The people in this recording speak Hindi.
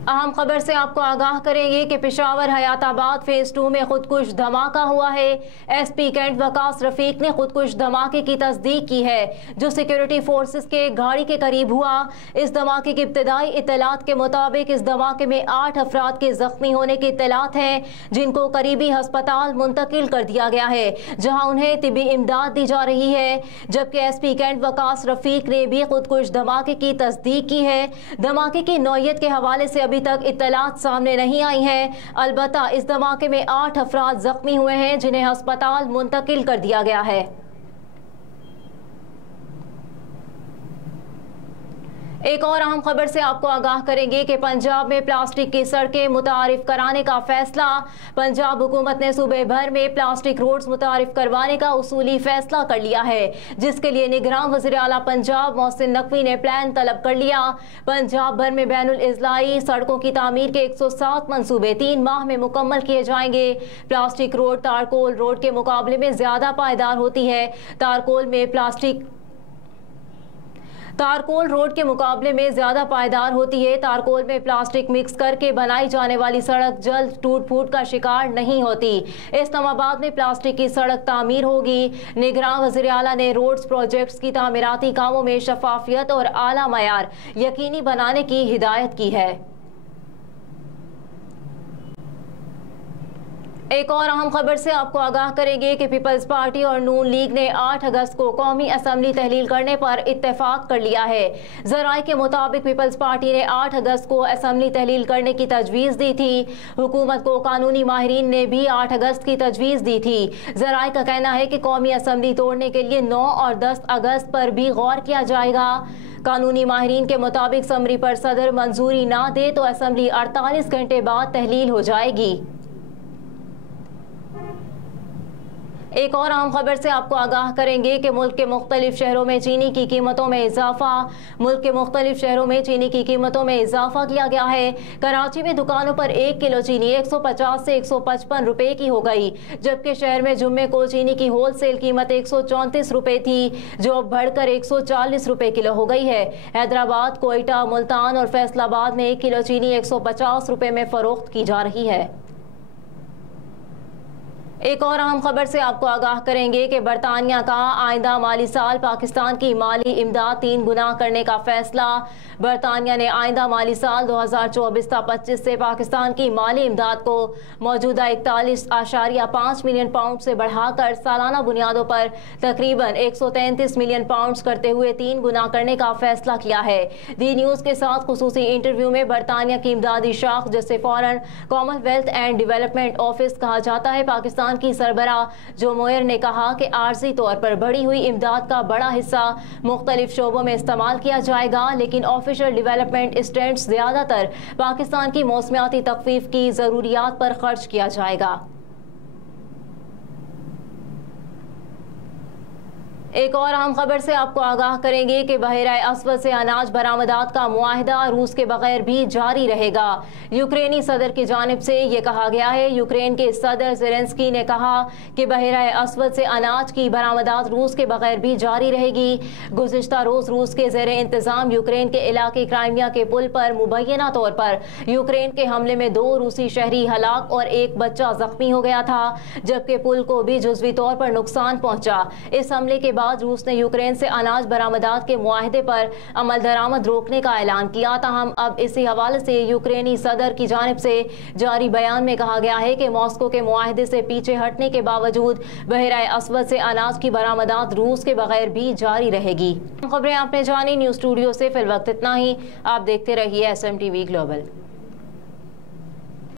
अहम खबर से आपको आगाह करेंगे कि पेशावर हयाताबाद फेज 2 में खुदकुश धमाका हुआ है। एसपी कैंट वकास रफीक ने खुदकुश धमाके की तस्दीक की है, जो सिक्योरिटी फोर्सेस के गाड़ी के करीब हुआ। इस धमाके की इब्तदाई इत्तलात के मुताबिक इस धमाके में 8 अफराद के जख्मी होने की इत्तलात हैं, जिनको करीबी हस्पताल मुंतकिल कर दिया गया है, जहां उन्हें तिबी इमदाद दी जा रही है। जबकि एसपी कैंट वकास रफीक ने भी खुदकुश धमाके की तस्दीक की है। धमाके की नौयत के हवाले से अभी तक इत्तलात सामने नहीं आई हैं। अलबत्ता इस धमाके में 8 अफराद जख्मी हुए हैं, जिन्हें अस्पताल मुंतकिल कर दिया गया है। एक और अहम खबर से आपको आगाह करेंगे कि पंजाब में प्लास्टिक की सड़कें मुतारिफ कराने का फैसला। पंजाब हुकूमत ने सूबे भर में प्लास्टिक रोड्स मुतारिफ करवाने का उसूली फैसला कर लिया है, जिसके लिए निगरान वज़ीर आला पंजाब मोहसिन नकवी ने प्लान तलब कर लिया। पंजाब भर में बैनुल इज़लाई सड़कों की तामीर के 107 मंसूबे 3 माह में मुकम्मल किए जाएंगे। प्लास्टिक रोड तारकोल रोड के मुकाबले में ज़्यादा पायदार होती है। तारकोल रोड के मुकाबले में ज़्यादा पायदार होती है। तारकोल में प्लास्टिक मिक्स करके बनाई जाने वाली सड़क जल्द टूट फूट का शिकार नहीं होती। इस्लामाबाद में प्लास्टिक की सड़क तामीर होगी। निगरान वज़ीर आला ने रोड्स प्रोजेक्ट्स की तामीराती कामों में शफाफियत और आला मयार यकीनी बनाने की हिदायत की है। एक और अहम खबर से आपको आगाह करेंगे कि पीपल्स पार्टी और नून लीग ने 8 अगस्त को कौमी असम्बली तहलील करने पर इत्तेफाक कर लिया है। ज़राए के मुताबिक पीपल्स पार्टी ने 8 अगस्त को असम्बली तहलील करने की तजवीज़ दी थी। हुकूमत को कानूनी माहिरीन ने भी 8 अगस्त की तजवीज़ दी थी। ज़राए का कहना है कि कौमी असम्बली तोड़ने के लिए 9 और 10 अगस्त पर भी गौर किया जाएगा। कानूनी माहिरीन के मुताबिक समरी पर सदर मंजूरी ना दे तो असम्बली 48 घंटे बाद तहलील हो जाएगी। एक और अहम खबर से आपको आगाह करेंगे कि मुल्क के मुख्तलिफ शहरों में चीनी की कीमतों में इजाफा। मुल्क के मुख्तलिफ शहरों में चीनी की कीमतों में इजाफा किया गया है। कराची में दुकानों पर 1 किलो चीनी 150 से 155 रुपए की हो गई, जबकि शहर में जुम्मे को चीनी की होल सेल कीमत 134 रुपए थी, जो अब बढ़कर 140 रुपए किलो हो गई है। हैदराबाद, कोयटा, मुल्तान और फैसलाबाद में 1 किलो चीनी 150 रुपए में फरोख्त की जा रही है। एक और अहम खबर से आपको आगाह करेंगे कि बरतानिया का आइंदा माली साल पाकिस्तान की माली इमदाद 3 गुना करने का फैसला। बरतानिया ने आइंदा माली साल 2024-25 से पाकिस्तान की माली इमदाद को मौजूदा 41.5 मिलियन पाउंड से बढ़ाकर सालाना बुनियादों पर तकरीबन 133 मिलियन पाउंड करते हुए 3 गुना करने का फैसला किया है। दी न्यूज़ के साथ खुसूसी इंटरव्यू में बरतानिया की इमदादी शाख, जिसे foreign Commonwealth and development office कहा जाता है, पाकिस्तान की सरबरा जो मोयर ने कहा कि आर्जी तौर पर बढ़ी हुई इमदाद का बड़ा हिस्सा मुख्तलिफ शोबों में इस्तेमाल किया जाएगा, लेकिन ऑफिशियल डेवलपमेंट स्टेट्स ज्यादातर पाकिस्तान की मौसमियाती तख्फीफ की जरूरियात पर खर्च किया जाएगा। एक और अहम खबर से आपको आगाह करेंगे कि बहरा अस्वद से अनाज बरामदात का मुआहिदा रूस के बगैर भी जारी रहेगा। यूक्रेनी सदर की जानिब से ये कहा गया है। यूक्रेन के सदर ज़ेलेंस्की ने कहा कि बहरा अस्वद से अनाज की बरामदात रूस के बगैर भी जारी रहेगी। गुज़िश्ता रोज़ रूस के ज़ेरे इंतज़ाम यूक्रेन के इलाके क्राइमिया के पुल पर मुबैना तौर पर यूक्रेन के हमले में 2 रूसी शहरी हलाक और 1 बच्चा जख्मी हो गया था, जबकि पुल को भी जुज़वी तौर पर नुकसान पहुंचा। इस हमले के बाद रूस ने यूक्रेन से अनाज बरामदात के मुआहदे पर अमल दरामद रोकने का ऐलान किया। ताहम अब इसी हवाले से यूक्रेनी सदर की जानिब से जारी बयान में कहा गया है कि मॉस्को के मुआहदे से पीछे हटने के बावजूद बहरा अस्वद से अनाज की बरामदात रूस के बगैर भी जारी रहेगी। खबरें आपने जानी। न्यूज़ स्टूडियो से फिल वक्त इतना ही। आप देखते रहिए SMTV ग्लोबल।